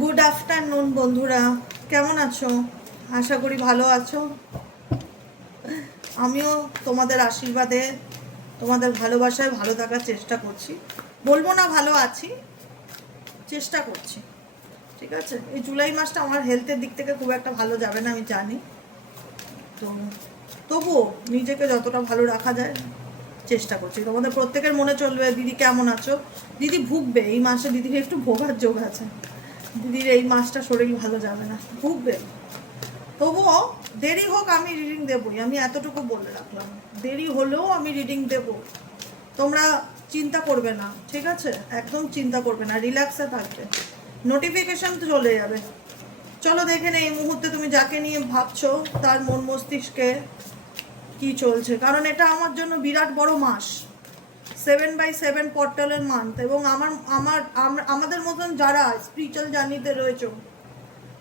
Good afternoon বন্ধুরা, কেমন আছো? আশা করি ভালো আছো। আমিও তোমাদের আশীর্বাদে, তোমাদের ভালোবাসায় ভালো থাকার চেষ্টা করছি। বলবো না ভালো আছি, চেষ্টা করছি। ঠিক আছে, এই জুলাই মাসটা আমার হেলথের দিক থেকে খুব একটা ভালো যাবে না, আমি জানি। তো তবুও নিজেকে যতটা ভালো রাখা যায় চেষ্টা করছি। তোমাদের প্রত্যেকের মনে চলবে দিদি কেমন আছো। দিদি ভুগবে এই মাসে, দিদির একটু ভোগার যোগ আছে। দিদির এই মাসটা শরীর ভালো যাবে না, ভুগবে। তবুও দেরি হোক, আমি রিডিং দেবই, আমি এতটুকু বলে রাখলাম। দেরি হলেও আমি রিডিং দেব, তোমরা চিন্তা করবে না, ঠিক আছে? একদম চিন্তা করবে না, রিল্যাক্সে থাকবে। নোটিফিকেশন তো চলে যাবে। চলো দেখে নে এই মুহূর্তে তুমি যাকে নিয়ে ভাবছো তার মন মস্তিষ্কে কি চলছে, কারণ এটা আমার জন্য বিরাট বড় মাস। 7/7 পোর্টালের মান্থ, এবং আমাদের মতন যারা স্পিরিচুয়াল জার্নিতে রয়েছে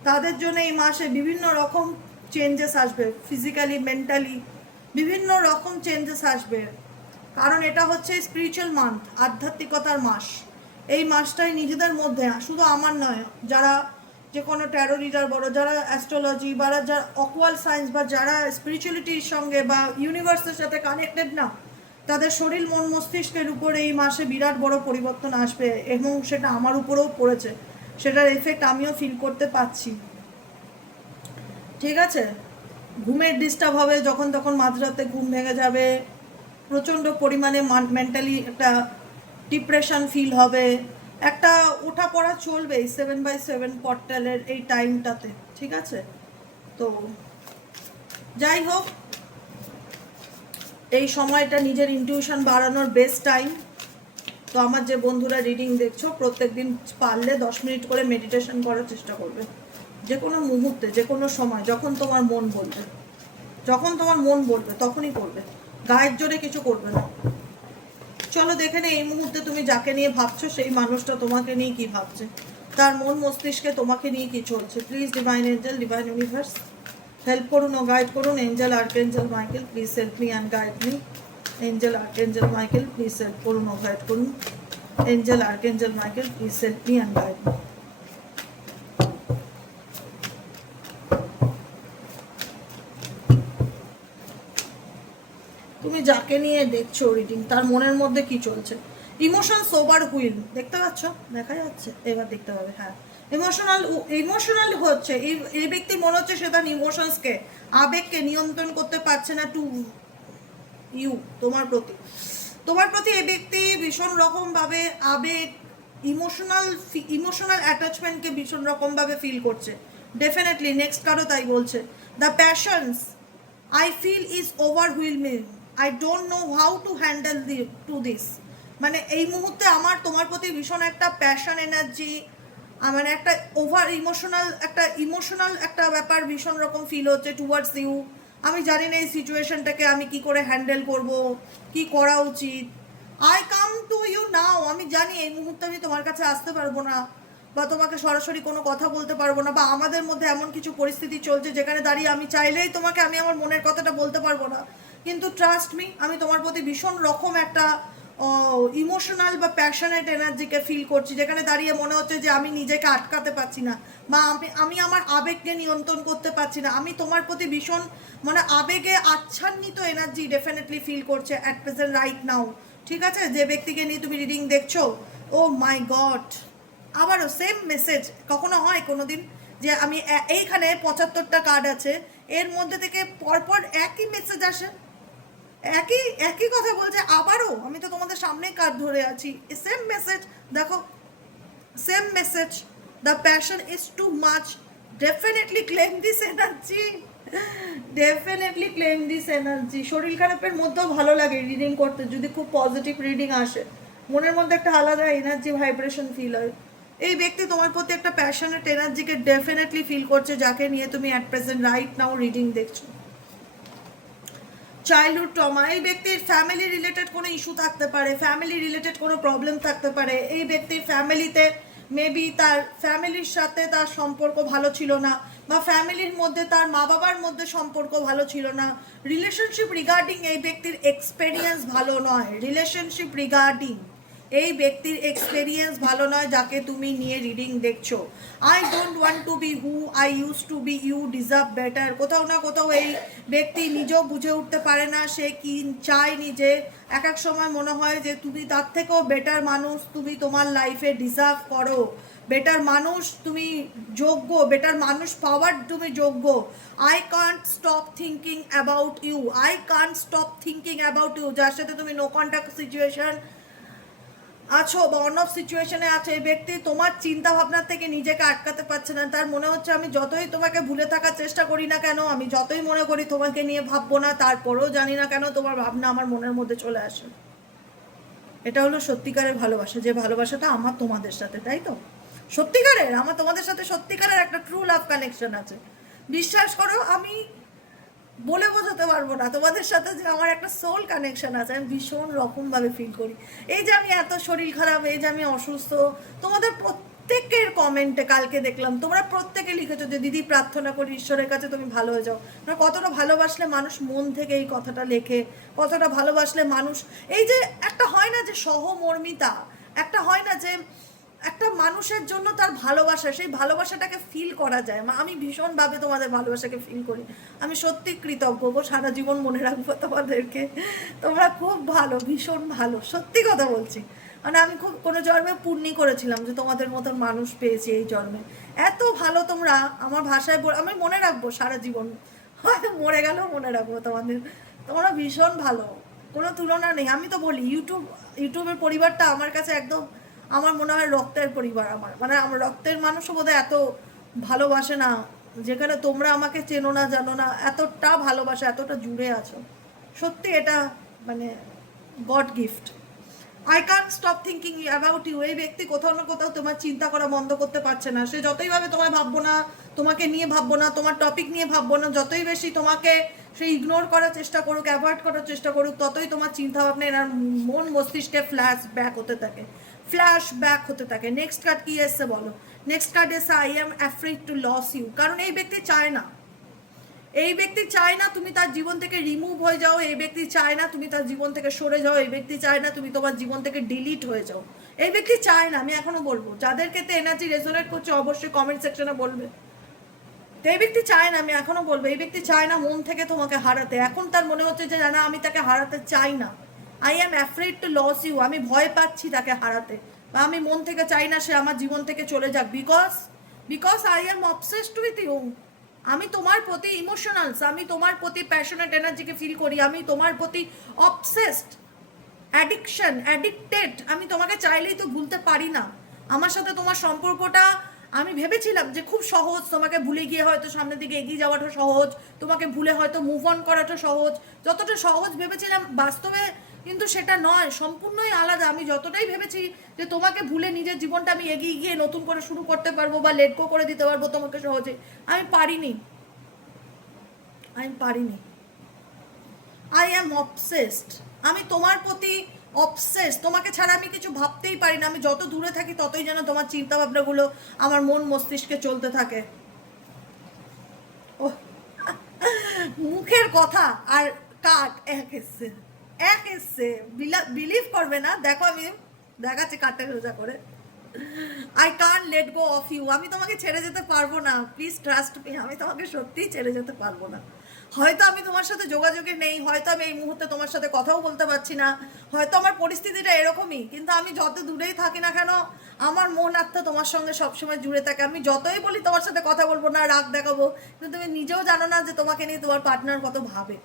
তাদের জন্য এই মাসে বিভিন্ন রকম চেঞ্জেস আসবে, ফিজিক্যালি মেন্টালি বিভিন্ন রকম চেঞ্জেস আসবে। কারণ এটা হচ্ছে স্পিরিচুয়াল মান্থ, আধ্যাত্মিকতার মাস। এই মাসটাই নিজেদের মধ্যে, শুধু আমার নয়, যারা যে কোনো ট্যারো রিডার বড়, যারা অ্যাস্ট্রোলজি বা যারা অকুয়াল সায়েন্স বা যারা স্পিরিচুয়ালিটির সঙ্গে বা ইউনিভার্সের সাথে কানেক্টেড না, তাদের শরীর মন মস্তিষ্কের উপর এই মাসে বিরাট বড় পরিবর্তন আসবে, এবং সেটা আমার উপরেও পড়েছে। সেটার এফেক্ট আমিও ফিল করতে পারছি। ঠিক আছে, ঘুমের ডিস্টার্ব হবে, যখন তখন মাঝরাতে ঘুম ভেঙে যাবে, প্রচণ্ড পরিমাণে মেন্টালি একটা ডিপ্রেশন ফিল হবে, একটা ওঠা পড়া চলবে 7/7 পোর্টালের এই টাইমটাতে। ঠিক আছে, তো যাই হোক, এই সময়টা নিজের ইনটিউশন বাড়ানোর বেস্ট টাইম। তো আমার যে বন্ধুরা রিডিং দেখছো, প্রত্যেক দিন পারলে 10 মিনিট করে মেডিটেশন করার চেষ্টা করবে। যে কোনো মুহূর্তে, যে কোনো সময়, যখন তোমার মন বলবে, যখন তোমার মন বলবে তখনই করবে, গায়ের জোরে কিছু করবে না। চলো দেখে নে এই মুহূর্তে তুমি যাকে নিয়ে ভাবছো সেই মানুষটা তোমাকে নিয়ে কি ভাবছে, তার মন মস্তিষ্কে তোমাকে নিয়ে কি চলছে। Please divine angel, divine universe help করুন ও গাইড করুন। Angel archangel Michael please help me and guide me. Angel archangel Michael please help করুন ও গাইড করুন। Angel archangel Michael please help me and guide me. তুমি যাকে নিয়ে দেখছো রিডিং, তার মনের মধ্যে কি চলছে। ইমোশন সোবার হুইল দেখতে পাচ্ছ, দেখা যাচ্ছে, এবার দেখতে পাবে। হ্যাঁ, ইমোশনাল হচ্ছে এই ব্যক্তি, মনে হচ্ছে সে তার ইমোশনসকে, আবেগকে নিয়ন্ত্রণ করতে পারছে না। টু ইউ, তোমার প্রতি এই ব্যক্তি ভীষণ রকম ভাবে আবেগ, ইমোশনাল অ্যাটাচমেন্টকে ভীষণ রকম ভাবে ফিল করছে। ডেফিনেটলি নেক্সট কারো তাই বলছে, the passions I feel is overwhelming. I don't know how to handle this. মানে এই মুহূর্তে আমার তোমার প্রতি ভীষণ একটা প্যাশন এনার্জি, মানে একটা ইমোশনাল একটা ব্যাপার ভীষণ রকম ফিল হচ্ছে টুয়ার্ডস ইউ। আমি জানি না এই সিচুয়েশনটাকে আমি কি করে হ্যান্ডেল করব, কি করা উচিত। আই কাম টু ইউ নাও। আমি জানি এই মুহূর্তে আমি তোমার কাছে আসতে পারবো না, বা তোমাকে সরাসরি কোনো কথা বলতে পারবো না, বা আমাদের মধ্যে এমন কিছু পরিস্থিতি চলছে যেখানে দাঁড়িয়ে আমি চাইলেই তোমাকে আমি আমার মনের কথাটা বলতে পারবো না। কিন্তু ট্রাস্ট মি, আমি তোমার প্রতি ভীষণ রকম একটা ইমোশনাল বা প্যাশনেট এনার্জিকে ফিল করছি, যেখানে দাঁড়িয়ে মনে হচ্ছে যে আমি নিজেকে আটকাতে পারছি না, বা আমি আমার আবেগকে নিয়ন্ত্রণ করতে পারছি না। আমি তোমার প্রতি ভীষণ মানে আবেগে আচ্ছন্নিত এনার্জি ডেফিনেটলি ফিল করছে অ্যাট প্রেজেন্ট রাইট নাও। ঠিক আছে, যে ব্যক্তিকে নিয়ে তুমি রিডিং দেখছো, ও মাই গড, আবারও সেম মেসেজ। কখনো হয় কোনো দিন যে আমি এইখানে 75টা কার্ড আছে, এর মধ্যে থেকে পরপর একই মেসেজ আসে, একই কথা বলছে। আবারও আমি তো তোমাদের সামনেই কার্ড ধরে আছি, সেম মেসেজ। দেখো, same message, the passion is too much. Definitely claim this energy, definitely claim this energy. শরীর খারাপের মধ্যেও ভালো লাগে রিডিং করতে, যদি খুব পজিটিভ রিডিং আসে, মনের মধ্যে একটা আলাদা এনার্জি ভাইব্রেশন ফিল হয়। এই ব্যক্তি তোমার প্রতি একটা প্যাশনেট এনার্জিকে ডেফিনেটলি ফিল করছে, যাকে নিয়ে তুমি at present right now reading দেখছো। চাইল্ডহুড ট্রমা, এই ব্যক্তির ফ্যামিলি রিলেটেড কোনো ইস্যু থাকতে পারে, ফ্যামিলি রিলেটেড কোনো প্রবলেম থাকতে পারে। এই ব্যক্তির ফ্যামিলিতে মেবি তার ফ্যামিলির সাথে তার সম্পর্ক ভালো ছিল না, বা ফ্যামিলির মধ্যে তার মা বাবার মধ্যে সম্পর্ক ভালো ছিল না। রিলেশনশিপ রিগার্ডিং এই ব্যক্তির এক্সপেরিয়েন্স ভালো নয়। রিলেশনশিপ রিগার্ডিং এই ব্যক্তির এক্সপেরিয়েন্স ভালো নয় যাকে তুমি নিয়ে রিডিং দেখছো। I don't want to be who I use to be, you deserve better. কোথাও না কোথাও এই ব্যক্তি নিজেও বুঝে উঠতে পারে না সে কি চায় নিজে। এক এক সময় মনে হয় যে তুমি তার থেকেও বেটার মানুষ, তুমি তোমার লাইফে ডিজার্ভ করো, বেটার মানুষ তুমি যোগ্য, বেটার মানুষ পাওয়ার তুমি যোগ্য। I can't stop thinking about you, I can't stop thinking about you. যার সাথে তুমি নো কন্ট্যাক্ট সিচুয়েশন আছো বা অন অফ সিচুয়েশনে আছো, এই ব্যক্তি তোমার চিন্তা ভাবনার থেকে নিজেকে আটকাতে পারছে না। তার মনে হচ্ছে আমি যতই তোমাকে ভুলে থাকার চেষ্টা করি না কেন, আমি যতই মনে করি তোমাকে নিয়ে ভাববো না, তারপরেও জানি না কেন তোমার ভাবনা আমার মনের মধ্যে চলে আসে। এটা হলো সত্যিকারের ভালোবাসা, যে ভালোবাসাটা আমার তোমাদের সাথে, তাই তো? সত্যিকারের আমার তোমাদের সাথে সত্যিকারের একটা ট্রু লাভ কানেকশন আছে। বিশ্বাস করো, আমি বলে বোঝাতে পারবো না তোমাদের সাথে যে আমার একটা সোল কানেকশন আছে। আমি ভীষণ রকমভাবে ফিল করি। এই যে আমি এত শরীর খারাপ, এই যে আমি অসুস্থ, তোমাদের প্রত্যেকের কমেন্টে কালকে দেখলাম তোমরা প্রত্যেকে লিখেছো যে দিদি প্রার্থনা করি ঈশ্বরের কাছে তুমি ভালো হয়ে যাও। মানে কতটা ভালোবাসলে মানুষ মন থেকে এই কথাটা লেখে, কতটা ভালোবাসলে মানুষ, এই যে একটা হয় না যে সহমর্মিতা, একটা হয় না যে একটা মানুষের জন্য তার ভালোবাসা, সেই ভালোবাসাটাকে ফিল করা যায়। আমি ভীষণভাবে তোমাদের ভালোবাসাকে ফিল করি। আমি সত্যি কৃতজ্ঞ গো, সারা জীবন মনে রাখবো তোমাদেরকে। তোমরা খুব ভালো, ভীষণ ভালো, সত্যি কথা বলছি। মানে আমি খুব কোনো জন্মে পুণ্যি করেছিলাম যে তোমাদের মতন মানুষ পেয়েছি এই জন্মে। এত ভালো তোমরা, আমার ভাষায় আমি মনে রাখবো সারা জীবন, হয়তো মরে গেলেও মনে রাখবো তোমাদের। তোমরা ভীষণ ভালো, কোনো তুলনা নেই। আমি তো বলি ইউটিউবের পরিবারটা আমার কাছে একদম, আমার মনে হয় রক্তের পরিবার। আমার মানে আমার রক্তের মানুষও বোধহয় এত ভালোবাসে না, যেখানে তোমরা আমাকে চেনো না জানো না, এতটা ভালোবাসা, এতটা জুড়ে আছো। সত্যি এটা মানে God gift. I can't stop thinking about you. এই ব্যক্তি কোথাও না কোথাও তোমার চিন্তা করা বন্ধ করতে পারছে না। সে যতই ভাবে তোমায় ভাববো না, তোমাকে নিয়ে ভাববো না, তোমার টপিক নিয়ে ভাববো না, যতই বেশি তোমাকে সে ইগনোর করার চেষ্টা করুক, অ্যাভয়েড করার চেষ্টা করুক, ততই তোমার চিন্তা ভাবনা এনার মন মস্তিষ্কে ফ্ল্যাশ ব্যাক হতে থাকে, ফ্ল্যাশ ব্যাক হতে থাকে। নেক্সট কার্ড কি এসছে বলো? নেক্সট কার্ড এসে I am afraid to lose you. কারণ এই ব্যক্তি চায় না, এই ব্যক্তি চায় না তুমি তার জীবন থেকে রিমুভ হয়ে যাও, এই ব্যক্তি চায় না তুমি তার জীবন থেকে সরে যাও, এই ব্যক্তি চায় না তুমি তোমার জীবন থেকে ডিলিট হয়ে যাও। এই ব্যক্তি চায় না। আমি এখনো বলবো, যাদের ক্ষেত্রে এনার্জি রেজোনেট করছে অবশ্যই কমেন্ট সেকশনে বলবে। তো এই ব্যক্তি চায় না, আমি এখনো বলবো, এই ব্যক্তি চায় না মন থেকে তোমাকে হারাতে। এখন তার মনে হচ্ছে যে না, আমি তাকে হারাতে চাই না। I am afraid to lose you. আমি ভয় পাচ্ছি তাকে হারাতে, বা আমি মন থেকে চাই না সে আমার জীবন থেকে চলে যাক। Because I am obsessed with you. আমি তোমার প্রতি ইমোশনালস, আমি তোমার প্রতি প্যাশনেট এনার্জিকে ফিল করি, আমি তোমার প্রতি অবসেসড, অ্যাডিক্টেড। আমি তোমাকে চাইলেই তো ভুলতে পারি না। আমার সাথে তোমার সম্পর্কটা আমি ভেবেছিলাম যে খুব সহজ, তোমাকে ভুলে গিয়ে হয়তো সামনের দিকে এগিয়ে যাওয়াটা সহজ, তোমাকে ভুলে হয়তো মুভ অন করাটা সহজ, যতটা সহজ ভেবেছিলাম বাস্তবে কিন্তু সেটা নয়, সম্পূর্ণই আলাদা। আমি যতটাই ভেবেছি যে তোমাকে ভুলে নিজের জীবনটা আমি এগিয়ে গিয়ে নতুন করে শুরু করতে পারবো বা লেট গো করে দিতে পারবো তোমাকে সহজে, আমি পারিনি। I am obsessed. আমি তোমার প্রতি অবসেস, তোমাকে ছাড়া আমি কিছু ভাবতেই পারি না। আমি যত দূরে থাকি ততই যেন তোমার চিন্তা ভাবনাগুলো আমার মন মস্তিষ্কে চলতে থাকে। ও মুখের কথা আর কার্ড এক এসছে, বিলিভ করবে না। দেখো আমি দেখাচ্ছি কার্ডটা সোজা করে। I can't let go of you. আমি তোমাকে ছেড়ে যেতে পারবো না, প্লিজ ট্রাস্ট মি। আমি তোমাকে সত্যিই ছেড়ে যেতে পারবো না। হয়তো আমি তোমার সাথে যোগাযোগে নেই, হয়তো আমি এই মুহূর্তে তোমার সাথে কথাও বলতে পারছি না, হয়তো আমার পরিস্থিতিটা এরকমই, কিন্তু আমি যত দূরেই থাকি না কেন আমার মন আত্মা তোমার সঙ্গে সবসময় জুড়ে থাকে। আমি যতই বলি তোমার সাথে কথা বলবো না, রাগ দেখাবো, কিন্তু তুমি নিজেও জানো না যে তোমাকে নিয়ে তোমার পার্টনার কত ভাবে।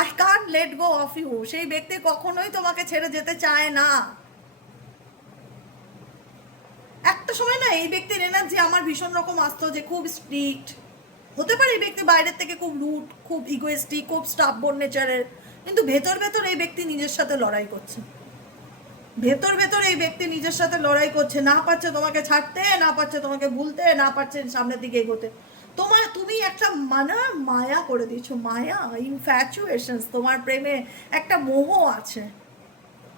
I can't let go of you. সেই ব্যক্তি কখনোই তোমাকে ছেড়ে যেতে চায় না। একটা সময় না এই ব্যক্তির এনার্জি আমার ভীষণ রকম আসতো যে খুব স্ট্রিক্ট হতে পারে, এই ব্যক্তি বাইরের থেকে খুব রুড, খুব ইগোয়েস্টিক, খুব স্টাববর্ন নেচারের, কিন্তু ভেতর ভেতর এই ব্যক্তি নিজের সাথে লড়াই করছে। ভেতর ভেতর এই ব্যক্তি নিজের সাথে লড়াই করছে, না পারছে তোমাকে ছাড়তে, না পারছে তোমাকে ভুলতে, না পারছে সামনের দিকে এগোতে। তুমি একটা মায়া করে দিয়েছো, মায়া, ইনফ্যাচুয়েশনস। তোমার প্রেমে একটা মোহ আছে,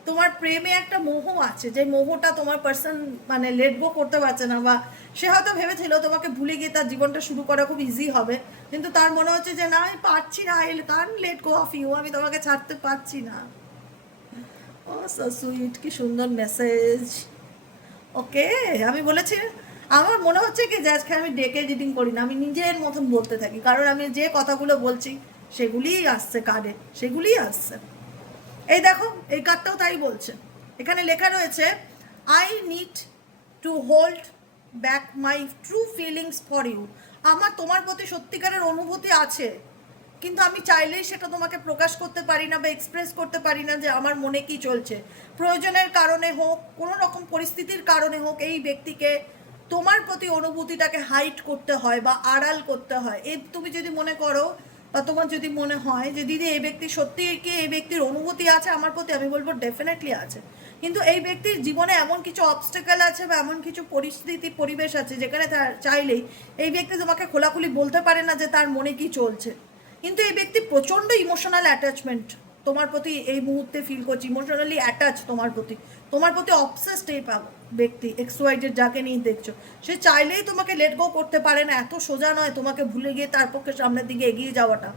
তোমার প্রেমে একটা মোহ আছে, যে মোহটা তোমার পার্সন মানে লেট গো করতে পারছে না, বা সে হয়তো ভেবেছিল তোমাকে ভুলে গিয়ে তার জীবনটা শুরু করা খুব ইজি হবে, কিন্তু তার মনে হচ্ছে যে না, আমি পারছি না, I can't let go of you. আমি তোমাকে ছাড়তে পারছি না। ও ও সো সুইট, কি সুন্দর মেসেজ। ওকে, আমি বলেছি আমার মনে হচ্ছে কি যে আজকে আমি ডেকে এডিটিং করি না, আমি নিজের মতন বলতে থাকি, কারণ আমি যে কথাগুলো বলছি সেগুলিই আসছে কার্ডে, সেগুলিই আসছে। এই দেখো, এই কার্ডটাও তাই বলছে। এখানে লেখা রয়েছে, I need to hold back my true feelings for you. আমার তোমার প্রতি সত্যিকারের অনুভূতি আছে, কিন্তু আমি চাইলেই সেটা তোমাকে প্রকাশ করতে পারি না বা এক্সপ্রেস করতে পারি না যে আমার মনে কি চলছে। প্রয়োজনের কারণে হোক, কোনো রকম পরিস্থিতির কারণে হোক, এই ব্যক্তিকে তোমার প্রতি অনুভূতিটাকে হাইড করতে হয় বা আড়াল করতে হয়। এই তুমি যদি মনে করো বা তোমার যদি মনে হয় যে দিদি এই ব্যক্তি সত্যি কি এই ব্যক্তির অনুভূতি আছে আমার প্রতি, আমি বলবো ডেফিনেটলি আছে। কিন্তু এই ব্যক্তির জীবনে এমন কিছু অবস্টেকেল আছে বা এমন কিছু পরিস্থিতি পরিবেশ আছে যেখানে তার চাইলেই এই ব্যক্তি তোমাকে খোলাখুলি বলতে পারে না যে তার মনে কি চলছে। কিন্তু এই ব্যক্তি প্রচণ্ড ইমোশনাল অ্যাটাচমেন্ট তোমার প্রতি এই মুহূর্তে ফিল করছে, ইমোশনালি অ্যাটাচ তোমার প্রতি অবসেসড এই ব্যক্তি এক্সওয়াইজেড যাকে নিয়ে দেখছো, সে চাইলেই তোমাকে লেট গো করতে পারে না। এত সোজা নয় তোমাকে ভুলে গিয়ে তার পক্ষে সামনের দিকে এগিয়ে যাওয়াটা।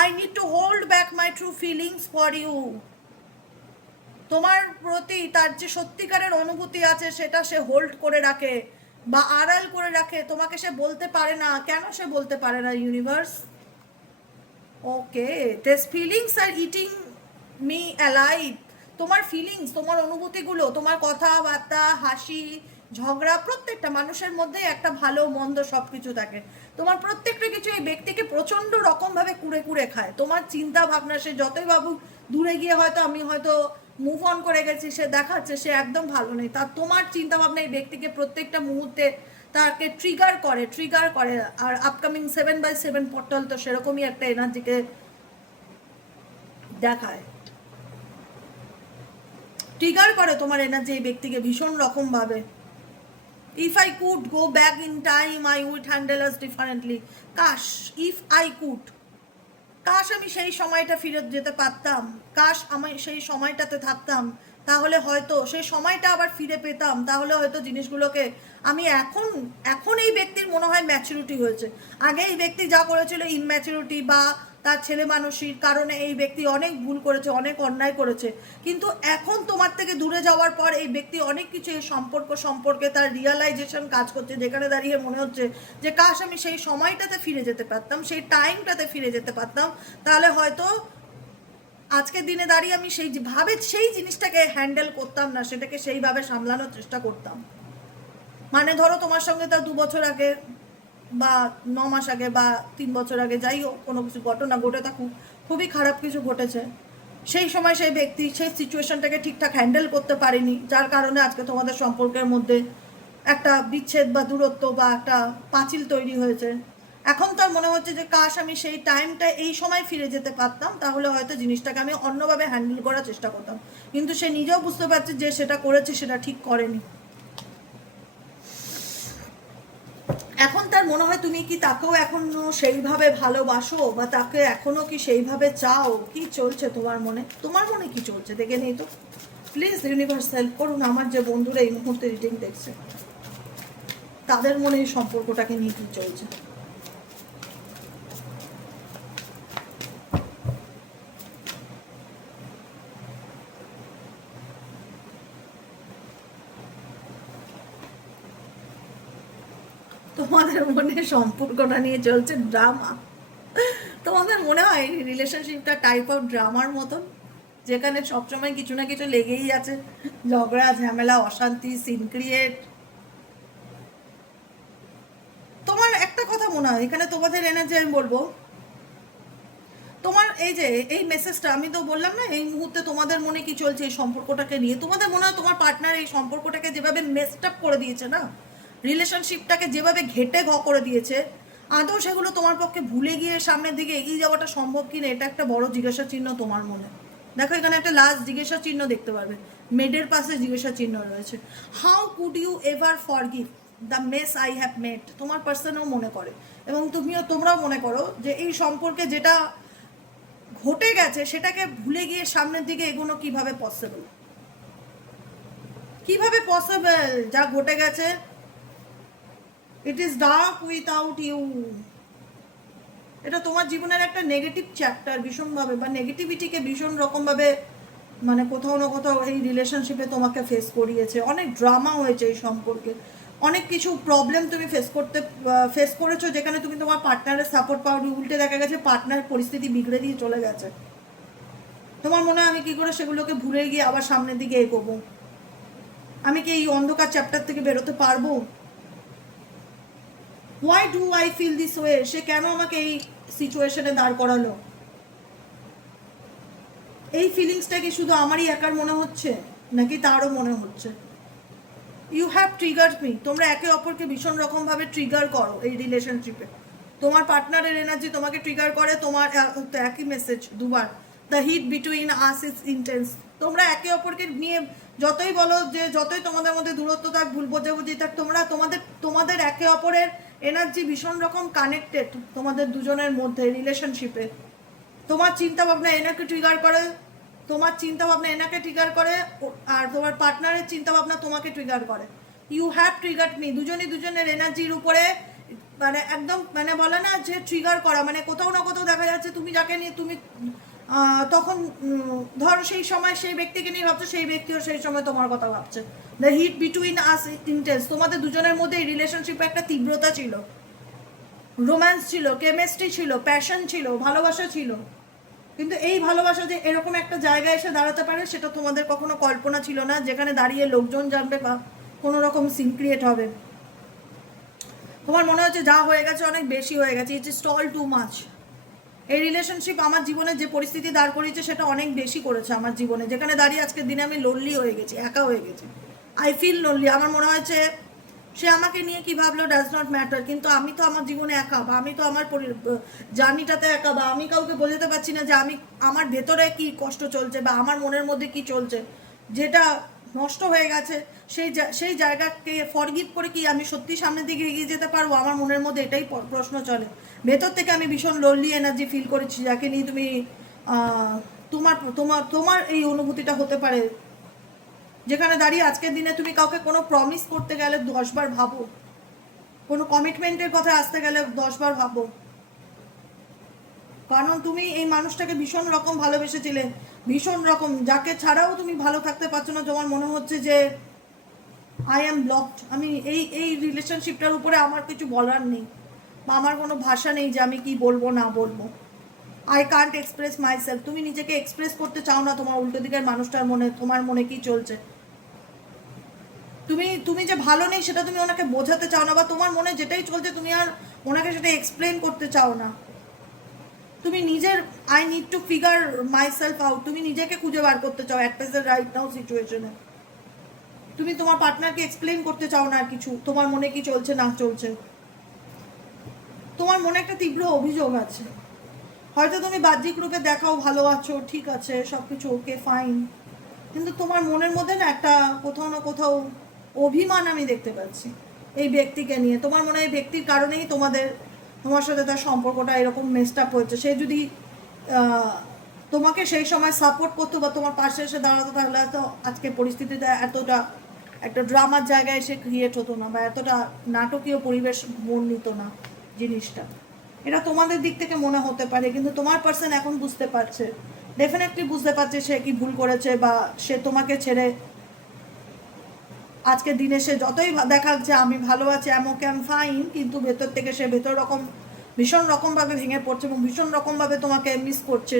I need to hold back my true feelings for you. তোমার প্রতি তার যে সত্যিকারের অনুভূতি আছে সেটা সে হোল্ড করে রাখে বা আড়াল করে রাখে, তোমাকে সে বলতে পারে না। কেন সে বলতে পারে না universe? Okay, this feelings are eating me alive. তোমার ফিলিংস, তোমার অনুভূতিগুলো, তোমার কথাবার্তা, হাসি, ঝগড়া, প্রত্যেকটা মানুষের মধ্যে একটা ভালো মন্দ সব কিছু থাকে। তোমার প্রত্যেকটা কিছু এই ব্যক্তিকে প্রচণ্ড রকমভাবে কুড়ে কুড়ে খায়। তোমার চিন্তা ভাবনা, সে যতই ভাবুক দূরে গিয়ে হয়তো আমি হয়তো মুভ অন করে গেছি, সে দেখাচ্ছে সে একদম ভালো নেই, তার তোমার চিন্তা ভাবনা এই ব্যক্তিকে প্রত্যেকটা মুহূর্তে তাকে ট্রিগার করে। আর আপকামিং 7/7 পোর্টাল তো সেরকমই একটা এনার্জিকে দেখায়, ট্রিগার করে তোমার এনার্জি এই ব্যক্তিকে ভীষণ রকম ভাবে। If I could go back in time I weed handle us differently. কাশ, ইফ আই কুড, কাশ আমি সেই সময়টা ফিরত যেতে পারতাম, কাশ আমি সেই সময়টাতে থাকতাম, তাহলে হয়তো সেই সময়টা আবার ফিরে পেতাম, তাহলে হয়তো জিনিসগুলোকে আমি এখন এই ব্যক্তির মনে হয় ম্যাচুরিটি হয়েছে। আগে এই ব্যক্তি যা করেছিল ইম্যাচুরিটি বা তার ছেলে মানুষের কারণে এই ব্যক্তি অনেক ভুল করেছে, অনেক অন্যায় করেছে। কিন্তু এখন তোমার থেকে দূরে যাওয়ার পর এই ব্যক্তি অনেক কিছু এই সম্পর্কে তার রিয়ালাইজেশন কাজ করছে, যেখানে দাঁড়িয়ে মনে হচ্ছে যে কাশ আমি সেই সময়টাতে ফিরে যেতে পারতাম, সেই টাইমটাতে ফিরে যেতে পারতাম, তাহলে হয়তো আজকের দিনে দাঁড়িয়ে আমি সেই জিনিসটাকে হ্যান্ডেল করতাম না, সেটাকে সেইভাবে সামলানোর চেষ্টা করতাম। মানে ধরো তোমার সঙ্গে তার 2 বছর আগে বা 9 মাস আগে বা 3 বছর আগে যাই হোক কোনো কিছু ঘটনা ঘটে থাকুক, খুবই খারাপ কিছু ঘটেছে, সেই সময় সেই ব্যক্তি সেই সিচুয়েশনটাকে ঠিকঠাক হ্যান্ডেল করতে পারেনি, যার কারণে আজকে তোমাদের সম্পর্কের মধ্যে একটা বিচ্ছেদ বা দূরত্ব বা একটা পাঁচিল তৈরি হয়েছে। এখন তার মনে হচ্ছে যে কাশ আমি সেই টাইমটা এই সময় ফিরে যেতে পারতাম, তাহলে হয়তো জিনিসটাকে আমি অন্যভাবে হ্যান্ডেল করার চেষ্টা করতাম। কিন্তু সে নিজেও বুঝতে পারছে যে সেটা করেছে সেটা ঠিক করেনি। এখন তার মনে হয় তুমি কি তাকেও এখনো সেইভাবে ভালোবাসো বা তাকে এখনো কি সেইভাবে চাও? কি চলছে তোমার মনে কি চলছে দেখে নেই তো। প্লিজ ইউনিভার্স হেল্প করুন আমার যে বন্ধুরা এই মুহূর্তে রিডিং দেখছে, তাদের মনে এই সম্পর্কটাকে নিয়ে কি চলছে। তোমাদের মনে সম্পর্কটা নিয়ে চলছে ড্রামা। তোমাদের মনে হয় রিলেশনশিপটা টাইপ অফ ড্রামার মতন, যেখানে সবসময় কিছু না কিছু লেগেই আছে, ঝগড়া ঝামেলা অশান্তি সিন ক্রিয়েট। তোমার একটা কথা মনে হয় এখানে তোমাদের এনার্জি আমি বলবো, তোমার এই যে এই মেসেজটা আমি তো বললাম না, এই মুহূর্তে তোমাদের মনে কি চলছে এই সম্পর্কটাকে নিয়ে। তোমাদের মনে হয় তোমার পার্টনার এই সম্পর্কটাকে যেভাবে মেসড আপ করে দিয়েছে না, রিলেশনশিপটাকে যেভাবে ঘেটে করে দিয়েছে, আদৌ সেগুলো তোমার পক্ষে ভুলে গিয়ে সামনের দিকে এগিয়ে যাওয়াটা সম্ভব কিনা, এটা একটা বড় জিজ্ঞাসা চিহ্ন তোমার মনে। দেখো এখানে একটা লাস্ট জিজ্ঞাসা চিহ্ন দেখতে পারবে, মেডের পাশে জিজ্ঞাসা চিহ্ন রয়েছে। How could you ever forgive the mess I have made. তোমার পার্সনও মনে করে এবং তোমরাও মনে করো যে এই সম্পর্কে যেটা ঘটে গেছে সেটাকে ভুলে গিয়ে সামনের দিকে এগোনো কিভাবে পসিবল, যা ঘটে গেছে। It is dark without you. এটা তোমার জীবনের একটা নেগেটিভ চ্যাপ্টার ভীষণভাবে, বা নেগেটিভিটিকে ভীষণ রকমভাবে মানে কোথাও না কোথাও এই রিলেশনশিপে তোমাকে ফেস করিয়েছে, অনেক ড্রামা হয়েছে এই সম্পর্কে, অনেক কিছু প্রবলেম তুমি ফেস করেছো, যেখানে তুমি তোমার পার্টনারের সাপোর্ট পাওনি, উল্টে দেখা গেছে পার্টনার পরিস্থিতি বিগড়ে দিয়ে চলে গেছে। তোমার মনে হয় আমি কি করে সেগুলোকে ভুলে গিয়ে আবার সামনের দিকে এগোবো? আমি কি এই অন্ধকার চ্যাপ্টার থেকে বেরোতে পারবো? Why do I feel this way? সে কেন আমাকে এই সিচুয়েশনে দাঁড় করালো? এই ফিলিংসটা কি শুধু আমারই একার মনে হচ্ছে নাকি তারও মনে হচ্ছে? You have trigger me. তোমরা একে অপরকে ভীষণ রকমভাবে ট্রিগার করো এই রিলেশনশিপে। তোমার পার্টনারের এনার্জি তোমাকে ট্রিগার করে, তোমার একই মেসেজ দুবার, the heat between us is intense. তোমরা একে অপরকে নিয়ে যতই বলো যে যতই তোমাদের মধ্যে দূরত্ব থাক, ভুল বোঝাবুঝি থাক, তোমরা তোমাদের একে অপরের এনার্জি ভীষণ রকম কানেক্টেড তোমাদের দুজনের মধ্যে রিলেশনশিপে। তোমার চিন্তা ভাবনা এনাকে ট্রিগার করে, তোমার চিন্তা ভাবনা এনাকে ট্রিগার করে, আর তোমার পার্টনারের চিন্তা ভাবনা তোমাকে ট্রিগার করে। You have triggered me. দুজনই দুজনের এনার্জির উপরে মানে একদম মানে বলে না যে ট্রিগার করা, মানে কোথাও না কোথাও দেখা যাচ্ছে তুমি যাকে নিয়ে তুমি তখন ধরো সেই সময় সেই ব্যক্তিকে নিয়ে ভাবছো, সেই ব্যক্তিও সেই সময় তোমার কথা ভাবছে। The heat between us intense. তোমাদের দুজনের মধ্যে এই রিলেশনশিপে একটা তীব্রতা ছিল, রোম্যান্স ছিল, কেমিস্ট্রি ছিল, প্যাশন ছিল, ভালোবাসা ছিল। কিন্তু এই ভালোবাসা যে এরকম একটা জায়গায় এসে দাঁড়াতে পারে সেটা তোমাদের কখনো কল্পনা ছিল না, যেখানে দাঁড়িয়ে লোকজন জানবে বা কোনো রকম সিন ক্রিয়েট হবে। তোমার মনে হচ্ছে যা হয়ে গেছে অনেক বেশি হয়ে গেছে, it is all too much. এই রিলেশনশিপ আমার জীবনে যে পরিস্থিতি দাঁড় করিয়েছে সেটা অনেক বেশি করেছে আমার জীবনে, যেখানে দাঁড়িয়ে আজকের দিনে আমি লোনলি হয়ে গেছি, একা হয়ে গেছি। I feel lonely. আমার মনে হয়েছে সে আমাকে নিয়ে কি ভাবলো ডাজ নট ম্যাটার, কিন্তু আমি তো আমার জীবনে একা, বা আমি তো আমার জার্নিটাতে একা, বা আমি কাউকে বোঝাতে পারছি না যে আমি আমার ভেতরে কি কষ্ট চলছে বা আমার মনের মধ্যে কি চলছে, যেটা নষ্ট হয়ে গেছে। সেই জায়গাকে ফরগিভ করে কি আমি সত্যি সামনের দিকে এগিয়ে যেতে পারবো? আমার মনের মধ্যে এটাই প্রশ্ন চলে। ভেতর থেকে আমি ভীষণ লোনলি এনার্জি ফিল করেছি, যাকে নিয়ে তুমি তোমার তোমার তোমার এই অনুভূতিটা হতে পারে, যেখানে দাঁড়িয়ে আজকের দিনে তুমি কাউকে কোনো প্রমিস করতে গেলে 10 বার ভাবো, কোনো কমিটমেন্টের কথা আসতে গেলে 10 বার ভাবো, কারণ তুমি এই মানুষটাকে ভীষণ রকম ভালোবেসেছিলে, ভীষণ রকম, যাকে ছাড়াও তুমি ভালো থাকতে পারছো না। তোমার মনে হচ্ছে যে আই অ্যাম ব্লকড, আমি এই রিলেশনশিপটার উপরে আমার কিছু বলার নেই, বা আমার কোনো ভাষা নেই যে আমি কি বলবো না বলবো। I can't express my self. তুমি নিজেকে এক্সপ্রেস করতে চাও না তোমার উল্টো দিকের মানুষটার মনে, তোমার মনে কি চলছে। তুমি যে ভালো নেই সেটা তুমি ওনাকে বোঝাতে চাও না, বা তোমার মনে যেটাই চলছে তুমি আর ওনাকে সেটা এক্সপ্লেন করতে চাও না। তুমি নিজের I need to figure my self out, তুমি নিজেকে খুঁজে বার করতে চাও অ্যাট প্রেজেন্ট রাইট নাও সিচুয়েশনে। তুমি তোমার পার্টনারকে এক্সপ্লেন করতে চাও না আর কিছু, তোমার মনে কি চলছে না চলছে। তোমার মনে একটা তীব্র অভিযোগ আছে। হয়তো তুমি বাহ্যিক রূপে দেখাও ভালো আছো, ঠিক আছে, সব কিছু ওকে ফাইন, কিন্তু তোমার মনের মধ্যে না একটা কোথাও না কোথাও অভিমান আমি দেখতে পাচ্ছি এই ব্যক্তিকে নিয়ে। তোমার মনে হয় এই ব্যক্তির কারণেই তোমার সাথে তার সম্পর্কটা এরকম মেসড আপ হয়েছে। সে যদি তোমাকে সেই সময় সাপোর্ট করতো বা তোমার পাশে এসে দাঁড়াতো, তাহলে হয়তো আজকে পরিস্থিতিটা এতটা একটা ড্রামার জায়গায় এসে ক্রিয়েট হতো না, বা এতটা নাটকীয় পরিবেশ বর্ণিত না জিনিসটা। এটা তোমাদের দিক থেকে মনে হতে পারে, কিন্তু তোমার পার্সন এখন বুঝতে পারছে, ডেফিনেটলি বুঝতে পারছে সে কি ভুল করেছে, বা সে তোমাকে ছেড়ে আজকের দিনে সে যতই দেখাচ্ছে আমি ভালো আছি, আম ফাইন, কিন্তু ভেতর থেকে সে ভীষণ রকমভাবে ভেঙে পড়ছে এবং ভীষণ রকমভাবে তোমাকে মিস করছে।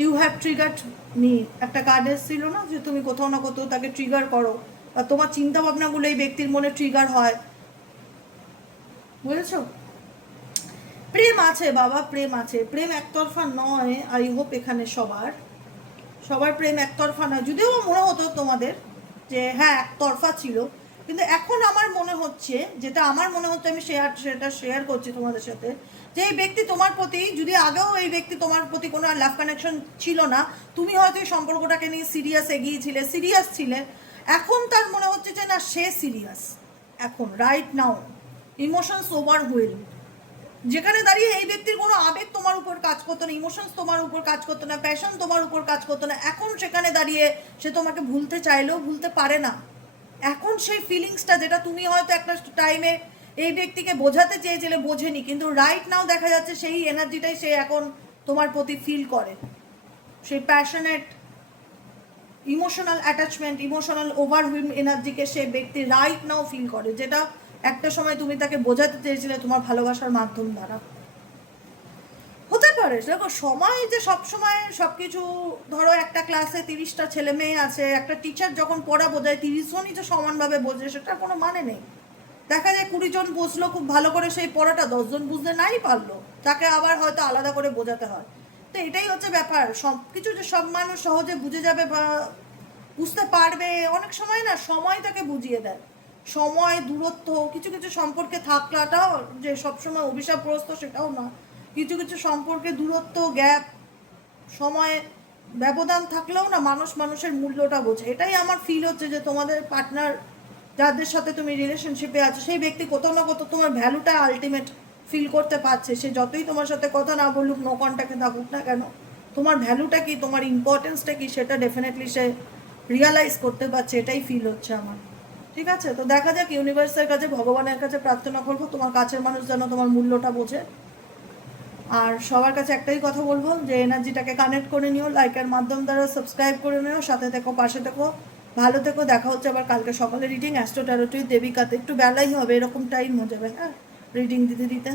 ইউ হ্যাভ ট্রিগার্ড মি, একটা কার্ড এসেছিল না যে তুমি কোথাও না কোথাও তাকে ট্রিগার করো, বা তোমার চিন্তা ভাবনাগুলো এই ব্যক্তির মনে ট্রিগার হয়, বুঝেছো? প্রেম আছে বাবা, প্রেম আছে, প্রেম একতরফা নয়। আই হোপ এখানে সবার প্রেম একতরফা নয়, যদিও মনে হতো তোমাদের যে হ্যাঁ একতরফা ছিল, কিন্তু এখন আমার মনে হচ্ছে, যেটা আমার মনে হচ্ছে আমি সেটা শেয়ার করছি তোমাদের সাথে, যে এই ব্যক্তি তোমার প্রতি, যদি আগেও এই ব্যক্তি তোমার প্রতি কোনো লাভ কানেকশন ছিল না, তুমি হয়তো এই সম্পর্কটাকে নিয়ে সিরিয়াস ছিলে, এখন তার মনে হচ্ছে যে না সে সিরিয়াস, এখন রাইট নাও ইমোশনস ওভারহুইল, যেখানে দাঁড়িয়ে এই ব্যক্তির কোনো আবেগ তোমার উপর কাজ করতো না, ইমোশনস তোমার উপর কাজ করতো না, প্যাশন তোমার উপর কাজ করতো না, এখন সেখানে দাঁড়িয়ে সে তোমাকে ভুলতে চাইলেও ভুলতে পারে না। এখন সেই ফিলিংসটা যেটা তুমি হয়তো একটা টাইমে এই ব্যক্তিকে বোঝাতে চেয়েছিলে বোঝেনি, কিন্তু রাইট নাও দেখা যাচ্ছে সেই এনার্জিটাই সে এখন তোমার প্রতি ফিল করে, সেই প্যাশনেট ইমোশনাল অ্যাটাচমেন্ট, ইমোশনাল ওভারহুইম এনার্জিকে সে ব্যক্তি রাইট নাও ফিল করে, যেটা একটা সময় তুমি তাকে বোঝাতে চেয়েছিলে তোমার ভালোবাসার মাধ্যম দ্বারা। হতে পারে দেখো, সময় যে সবসময় সব কিছু, ধরো একটা ক্লাসে 30টা ছেলে মেয়ে আছে, একটা টিচার যখন পড়া বোঝায় 30 জনই যে সমানভাবে বোঝে সেটার কোনো মানে নেই। দেখা যায় 20 জন বুঝলো খুব ভালো করে সেই পড়াটা, 10 জন বুঝতে নাই পারলো, তাকে আবার হয়তো আলাদা করে বোঝাতে হয়। তো এটাই হচ্ছে ব্যাপার, সব কিছু যে সব মানুষ সহজে বুঝে যাবে বা বুঝতে পারবে, অনেক সময় না সময় তাকে বুঝিয়ে দেয়। সময়, দূরত্ব, কিছু কিছু সম্পর্কে থাকাটাও যে সবসময় অভিশাপগ্রস্ত সেটাও না। কিছু কিছু সম্পর্কে দূরত্ব, গ্যাপ, সময় ব্যবধান থাকলেও না মানুষ মানুষের মূল্যটা বোঝে। এটাই আমার ফিল হচ্ছে যে তোমাদের পার্টনার যাদের সাথে তুমি রিলেশনশিপে আছো সেই ব্যক্তি কোথাও না কোথাও তোমার ভ্যালুটা আলটিমেট ফিল করতে পারছে। সে যতই তোমার সাথে কথা না বলুক, নো কন্ট্যাক্টে থাকুক না কেন, তোমার ভ্যালুটা কি, তোমার ইম্পর্টেন্সটা কি, সেটা ডেফিনেটলি সে রিয়ালাইজ করতে পারছে, এটাই ফিল হচ্ছে আমার। ঠিক আছে, তো দেখা যাক, ইউনিভার্সের কাছে, ভগবানের কাছে প্রার্থনা করবো তোমার কাছের মানুষ যেন তোমার মূল্যটা বোঝে। আর সবার কাছে একটাই কথা বলবো যে এনার্জিটাকে কানেক্ট করে নিও, লাইকের মাধ্যম দ্বারা সাবস্ক্রাইব করে নিও, সাথে থেকো, পাশে থেকো, ভালো থেকো। দেখা হচ্ছে আবার কালকে সকালে রিডিং অ্যাস্ট্রো ট্যারোটি দেবিকাতে, একটু বেলাই হবে, এরকম টাইম হয়ে যাবে, হ্যাঁ, রিডিং দিতে দিতে।